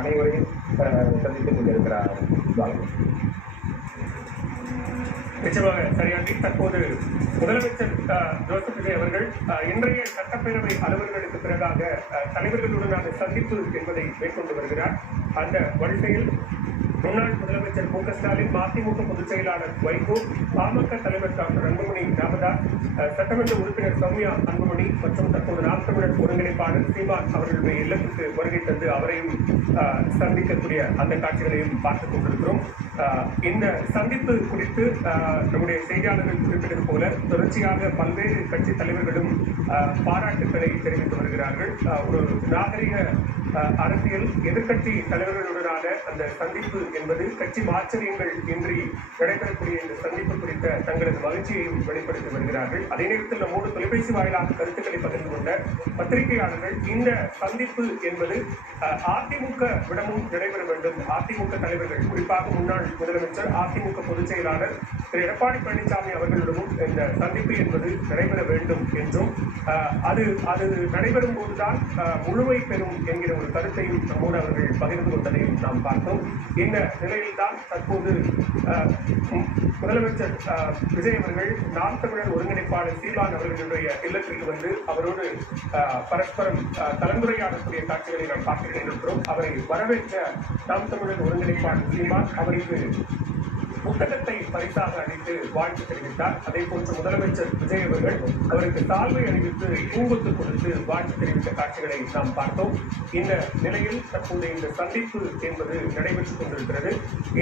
அனைவரையும் சந்தித்துக் கொண்டிருக்கிறார். நிச்சயமாக சரியாகி தற்போது முதலமைச்சர் ஜோசப் விஜய் அவர்கள் இன்றைய சட்டப்பேரவை அலுவலர்களுக்கு பிறகாக தலைவர்களுடனான சந்திப்பு என்பதை மேற்கொண்டு வருகிறார். அந்த வரிசையில் முன்னாள் முதலமைச்சர் மு க ஸ்டாலின், மதிமுக பொதுச் செயலாளர் வைகோ, பாமக தலைவர் டாக்டர் அன்புமணி ராமதாஸ், சட்டமன்ற உறுப்பினர் சௌமியா அன்புமணி மற்றும் தற்போது நாம் தமிழர் ஒருங்கிணைப்பாளர் சீமான் அவர்களுடைய இல்லத்திற்கு வருகை தந்து அவரையும் சந்திக்கக்கூடிய அந்த காட்சிகளையும் பார்த்துக் கொண்டிருக்கிறோம். இந்த சந்திப்பு குறித்து நம்முடைய செய்தியாளர்கள் குறிப்பிட்டது போல தொடர்ச்சியாக பல்வேறு கட்சி தலைவர்களும் பாராட்டுக்களை தெரிவித்து வருகிறார்கள். ஒரு நாகரிக அரசியல் எதிர்கட்சி தலைவர்களுடனான அந்த சந்திப்பு என்பது கட்சி மாச்சரியங்கள் இன்றி நடைபெறக்கூடிய இந்த சந்திப்பு குறித்த தங்களது மகிழ்ச்சியையும் வெளிப்படுத்தி வருகிறார்கள். அதே நேரத்தில் நம்மோடு தொலைபேசி வாயிலாக கருத்துக்களை பகிர்ந்து கொண்ட பத்திரிகையாளர்கள் இந்த சந்திப்பு என்பது அதிமுக விடமும் நடைபெற வேண்டும். அதிமுக தலைவர்கள், குறிப்பாக முன்னாள் முதலமைச்சர், அதிமுக பொதுச் செயலாளர் திரு எடப்பாடி பழனிசாமி அவர்களிடமும் இந்த சந்திப்பு என்பது நடைபெற வேண்டும் என்றும் அது நடைபெறும் போதுதான் முழுமை பெறும் என்கிற ஒரு கருத்தையும் நம்மோடு அவர்கள் பகிர்ந்து கொண்டதையும் நாம் பார்த்தோம். இந்த நிலையில்தான் தற்போது முதலமைச்சர் விஜய் அவர்கள் நாம் தமிழர் ஒருங்கிணைப்பாளர் சீமான் அவர்களுடைய இல்லத்திற்கு வந்து அவரோடு பரஸ்பரம் கலந்துரையாடக்கூடிய காட்சிகளை நாம் பார்க்க இருக்கிறோம். அவரை வரவேற்ற நாம் தமிழர் ஒருங்கிணைப்பாளர் சீமான் அவருக்கு புத்தகத்தை பரிசாக அளித்து வாழ்த்து தெரிவித்தார். அதே போன்று முதலமைச்சர் விஜய் அவர்கள் அவருக்கு தாழ்வை அணிவித்து பூங்கொத்து கொடுத்து வாழ்த்து தெரிவித்த காட்சிகளை நாம் பார்த்தோம். இந்த நிலையில் தற்போது இந்த சந்திப்பு என்பது நடைபெற்றுக் கொண்டிருக்கிறது.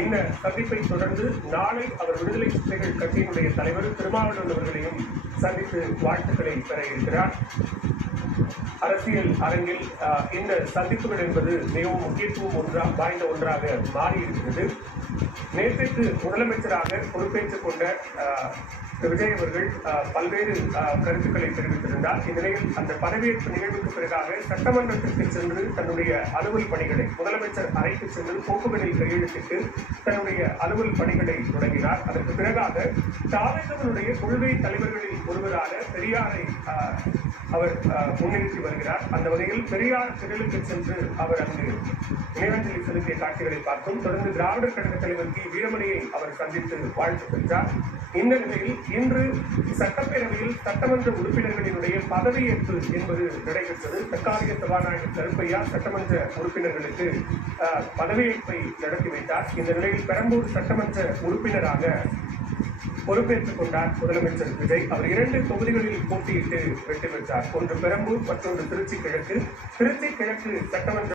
இந்த சந்திப்பை தொடர்ந்து நாளை அவர் விடுதலை சிறுத்தைகள் கட்சியினுடைய தலைவர் திருமாவளவன் அவர்களையும் சந்தித்து வாழ்த்துக்களை பெற இருக்கிறார். அரசியல் அரங்கில் இந்த சந்திப்புகள் என்பது மிகவும் முக்கியத்துவம் வாய்ந்த ஒன்றாக மாறியிருக்கிறது. நேற்றைக்கு முதலமைச்சராக பொறுப்பேற்றுக் கொண்ட விஜய் அவர்கள் பல்வேறு கருத்துக்களை தெரிவித்திருந்தார். இந்நிலையில் அந்த பதவியேற்பு நிகழ்வுக்கு பிறகாக சட்டமன்றத்திற்கு சென்று தன்னுடைய அலுவல் பணிகளை, முதலமைச்சர் அறைக்கு சென்று கோப்புகளில் கையெழுத்திட்டு தன்னுடைய அலுவல் பணிகளை தொடங்கினார். அதற்கு பிறகாக தாவேகவனுடைய கொள்கை தலைவர்களில் ஒருவரான பெரியாரை அவர் முன்னிறுத்தி வருகிறார். அந்த வகையில் பெரியார் திடலுக்கு சென்று அவர் அங்கு நினைவஞ்சலி செலுத்திய காட்சிகளை பார்த்தோம். தொடர்ந்து திராவிடர் கழக தலைவர் டி வீரமணியை அவர் சந்தித்து வாழ்த்து பெற்றார். இந்த நிலையில் இன்று சட்டப்பேரவையில் சட்டமன்ற உறுப்பினர்களினுடைய பதவியேற்பு என்பது நடைபெற்றது. தற்காலிக சபாநாயகர் கருப்பையா சட்டமன்ற உறுப்பினர்களுக்கு பதவியேற்பை நடத்தி வைத்தார். இந்த நிலையில் பெரம்பூர் சட்டமன்ற உறுப்பினராக பொறுப்பேற்றுக் கொண்டார் முதலமைச்சர் விஜய். அவர் 2 தொகுதிகளில் போட்டியிட்டு வெற்றி பெற்றார். ஒன்று பெரம்பூர், மற்றொன்று திருச்சி கிழக்கு. திருச்சி கிழக்கு சட்டமன்ற